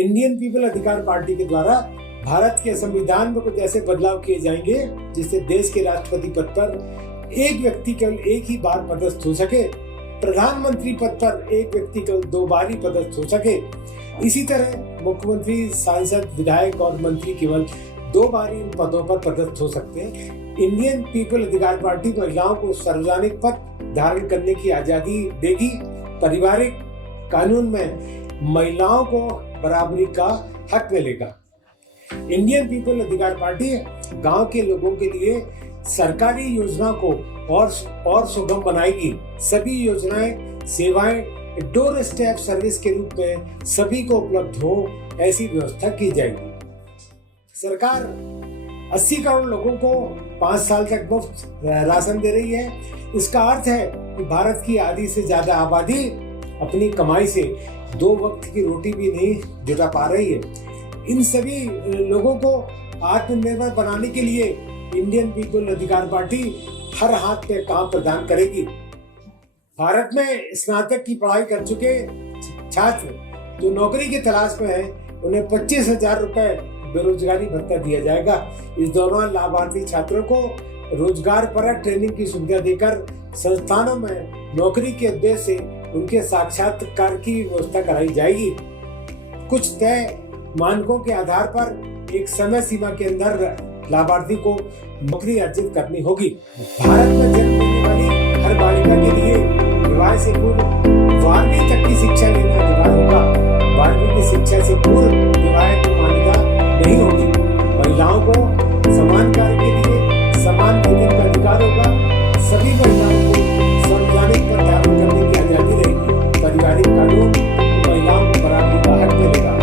Indian people अधिकार party के द्वारा भारत के संविधान में कुछ ऐसे बदलाव किए जाएंगे जिससे देश के राष्ट्रपति पद पर एक व्यक्ति केवल एक ही बार पदस्थ हो सके, प्रधानमंत्री पद पर एक व्यक्ति केवल 2 बार ही पदस्थ हो सके। इसी तरह मुख्यमंत्री, सांसद, विधायक और मंत्री केवल 2 बार इन पदों पर पदस्थ हो सकते हैं। इंडियन पीपल अधिकार पार्टी महिलाओं को सार्वजनिक पद धारण करने की आजादी देगी। पारिवारिक कानून में महिलाओं को बराबरी का हक मिलेगा। इंडियन पीपल अधिकार पार्टी गांव के लोगों के लिए सरकारी योजनाओं को और सुगम बनाएगी। सभी योजनाएं, सेवाएं डोर स्टेप सर्विस के रूप में सभी को उपलब्ध हो, ऐसी व्यवस्था की जाएगी। सरकार 80 करोड़ लोगों को 5 साल तक मुफ्त राशन दे रही है। इसका अर्थ है कि भारत की आधी से ज्यादा आबादी अपनी कमाई से 2 वक्त की रोटी भी नहीं जुटा पा रही है। इन सभी लोगों को आत्मनिर्भर बनाने के लिए इंडियन पीपल अधिकार पार्टी हर हाथ पे काम प्रदान करेगी। भारत में स्नातक की पढ़ाई कर चुके छात्र जो नौकरी की तलाश में हैं, उन्हें 25,000 रुपए बेरोजगारी भत्ता दिया जाएगा। इस दौरान लाभार्थी छात्रों को रोजगार परक ट्रेनिंग की सुविधा देकर संस्थानों में नौकरी के उद्देश्य से उनके साक्षात्कार की व्यवस्था कराई जाएगी। कुछ तय मानकों के आधार पर एक समय सीमा के अंदर लाभार्थी को नौकरी अर्जित करनी होगी। भारत में जन्म लेने वाली हर बालिका के लिए विवाह से पूर्व 12वीं तक की शिक्षा लेना अनिवार्य होगा। 12वीं की शिक्षा से पूर्व विवाह को मान्यता नहीं होगी। महिलाओं को समान कार्य के लिए समान वेतन का अधिकार होगा। सभी महिलाओं को सार्वजनिक पद धारण करने की आजादी रहेगी। पारिवारिक कानून महिलाओं को बराबरी का हक मिलेगा।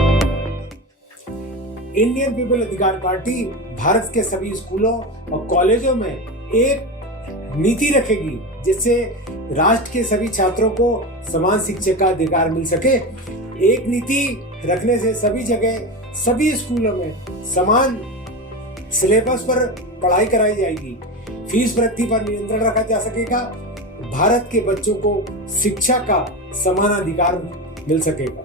इंडियन पीपल अधिकार पार्टी भारत के सभी स्कूलों और कॉलेजों में एक नीति रखेगी जिससे राष्ट्र के सभी छात्रों को समान शिक्षा का अधिकार मिल सके। एक नीति रखने से सभी जगह सभी स्कूलों में समान सिलेबस पर पढ़ाई कराई जाएगी। फीस वृद्धि पर नियंत्रण रखा जा सकेगा। भारत के बच्चों को शिक्षा का समान अधिकार मिल सकेगा।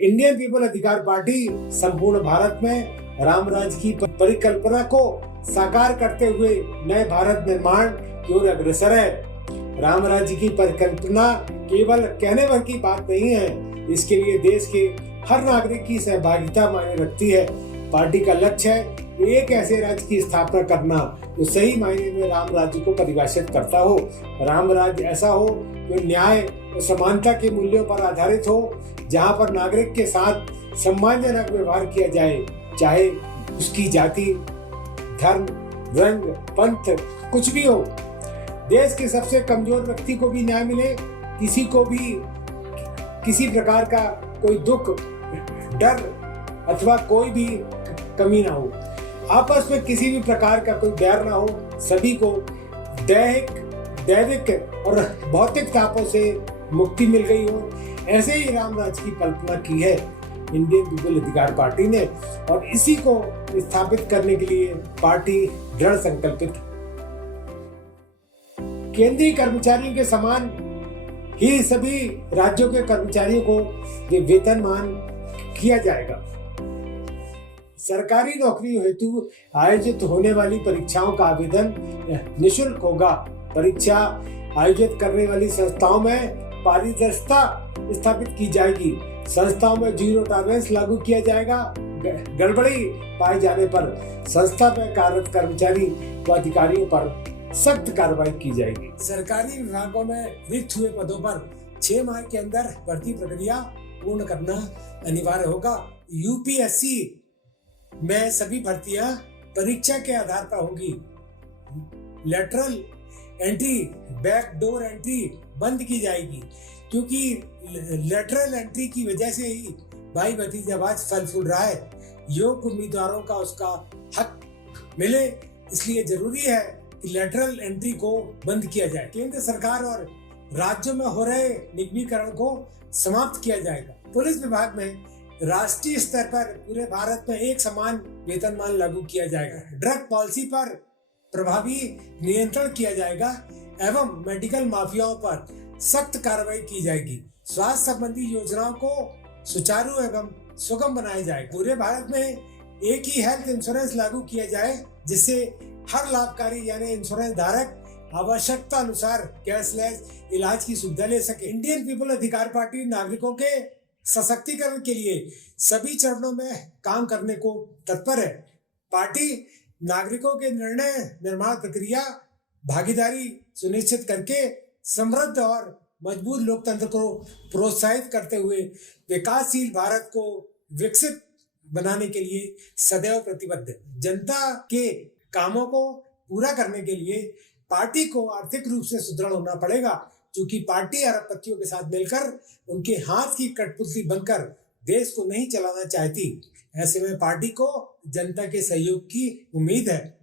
इंडियन पीपल अधिकार पार्टी संपूर्ण भारत में राम राज्य की परिकल्पना को साकार करते हुए नए भारत निर्माण की ओर अग्रसर है। राम राज्य की परिकल्पना केवल कहने भर की बात नहीं है, इसके लिए देश के हर नागरिक की सहभागिता मायने रखती है। पार्टी का लक्ष्य है एक ऐसे राज्य की स्थापना करना जो सही मायने में राम राज्य को परिभाषित करता हो। राम राज्य ऐसा हो जो न्याय और समानता के मूल्यों पर आधारित हो, जहां पर नागरिक के साथ सम्मानजनक व्यवहार किया जाए, चाहे उसकी जाति, धर्म, रंग, पंथ कुछ भी हो। देश के सबसे कमजोर व्यक्ति को भी न्याय मिले, किसी को भी किसी प्रकार का कोई दुख, डर अथवा कोई भी कमी ना हो। आपस में किसी भी प्रकार का कोई बैर ना हो। सभी को दैविक और भौतिक तापों से मुक्ति मिल गई हो। ऐसे ही राम राज्य की कल्पना की है इंडियन पीपल अधिकार पार्टी ने, और इसी को स्थापित करने के लिए पार्टी दृढ़ संकल्पित है। केंद्रीय कर्मचारियों के समान ही सभी राज्यों के कर्मचारियों को वेतनमान किया जाएगा। सरकारी नौकरी हेतु आयोजित होने वाली परीक्षाओं का आवेदन निःशुल्क होगा। परीक्षा आयोजित करने वाली संस्थाओं में पारदर्शिता स्थापित की जाएगी। संस्थाओं में 0 टॉलरेंस लागू किया जाएगा। गड़बड़ी पाए जाने पर संस्था में कार्यरत कर्मचारी व अधिकारियों पर सख्त कार्रवाई की जाएगी। सरकारी विभागों में रिक्त हुए पदों पर 6 माह के अंदर भर्ती प्रक्रिया पूर्ण करना अनिवार्य होगा। यूपीएससी में सभी भर्तियां परीक्षा के आधार पर होगी। लेटरल एंट्री, बैकडोर एंट्री बंद की जाएगी, क्योंकि लेटरल एंट्री की वजह से ही भाई भतीजावाद फल फूल रहा है। योग्य उम्मीदवारों का उसका हक मिले, इसलिए जरूरी है कि लेटरल एंट्री को बंद किया जाए। केंद्र सरकार और राज्यों में हो रहे निगमीकरण को समाप्त किया जाएगा। पुलिस विभाग में राष्ट्रीय स्तर पर पूरे भारत में एक समान वेतनमान लागू किया जाएगा। ड्रग पॉलिसी पर प्रभावी नियंत्रण किया जाएगा एवं मेडिकल माफियाओं पर सख्त कार्रवाई की जाएगी। स्वास्थ्य संबंधी योजनाओं को सुचारू एवं सुगम बनाया जाए। पूरे भारत में एक ही हेल्थ इंश्योरेंस लागू किया जाए जिससे हर लाभकारी यानी इंश्योरेंस धारक आवश्यकता अनुसार कैशलेस इलाज की सुविधा ले सके। इंडियन पीपल अधिकार पार्टी नागरिकों के सशक्तिकरण के लिए सभी चरणों में काम करने को तत्पर है। पार्टी नागरिकों के निर्णय निर्माण प्रक्रिया भागीदारी सुनिश्चित करके समृद्ध और मजबूत लोकतंत्र को प्रोत्साहित करते हुए विकासशील भारत को विकसित बनाने के लिए सदैव प्रतिबद्ध है। जनता के कामों को पूरा करने के लिए पार्टी को आर्थिक रूप से सुदृढ़ होना पड़ेगा, क्योंकि पार्टी अरबपतियों के साथ मिलकर उनके हाथ की कठपुतली बनकर देश को नहीं चलाना चाहती। ऐसे में पार्टी को जनता के सहयोग की उम्मीद है।